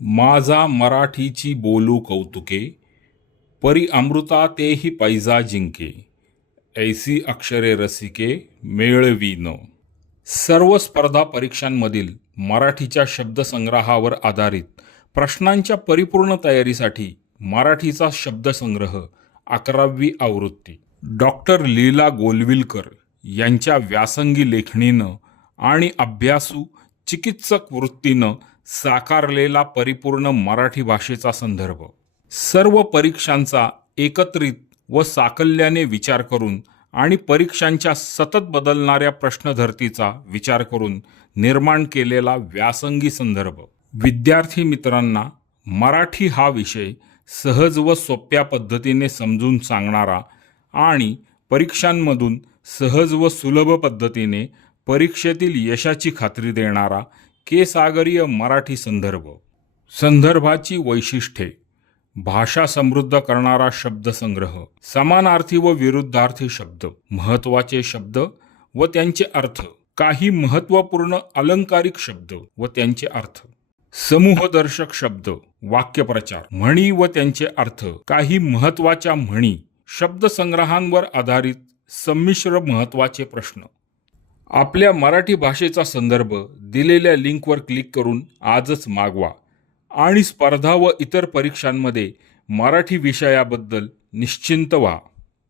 माझा मराठीची बोलू कौतुके परी अमृता तेही पैजा जिंके ऐसी अक्षरे रसिके मेळवीन. सर्व स्पर्धा परीक्षांमधील मराठीच्या शब्दसंग्रहावर आधारित प्रश्नांच्या परिपूर्ण तयारीसाठी मराठीचा शब्दसंग्रह अकरावी आवृत्ती. डॉक्टर लीला गोलविलकर यांच्या व्यासंगी लेखणीनं आणि अभ्यासू चिकित्सक वृत्तीनं साकारलेला परिपूर्ण मराठी भाषेचा संदर्भ. सर्व परीक्षांचा एकत्रित व साकल्याने विचार करून आणि परीक्षांच्या सतत बदलणाऱ्या प्रश्नधर्तीचा विचार करून निर्माण केलेला व्यासंगी संदर्भ. विद्यार्थी मित्रांना मराठी हा विषय सहज व सोप्या पद्धतीने समजून सांगणारा आणि परीक्षांमधून सहज व सुलभ पद्धतीने परीक्षेतील यशाची खात्री देणारा केसागरीय मराठी संदर्भ. संदर्भाची वैशिष्ट्ये. भाषा समृद्ध करणारा शब्दसंग्रह समानार्थी व विरुद्धार्थी शब्द. महत्त्वाचे शब्द व त्यांचे अर्थ. काही महत्त्वपूर्ण अलंकारिक शब्द व त्यांचे अर्थ. समूहदर्शक शब्द वाक्यप्रचार म्हणी व त्यांचे अर्थ. काही महत्त्वाच्या म्हणी शब्दसंग्रहांवर आधारित संमिश्र महत्त्वाचे प्रश्न. आपल्या मराठी भाषेचा संदर्भ दिलेल्या लिंकवर क्लिक करून आजच मागवा आणि स्पर्धा व इतर परीक्षांमध्ये मराठी विषयाबद्दल निश्चिंत व्हा.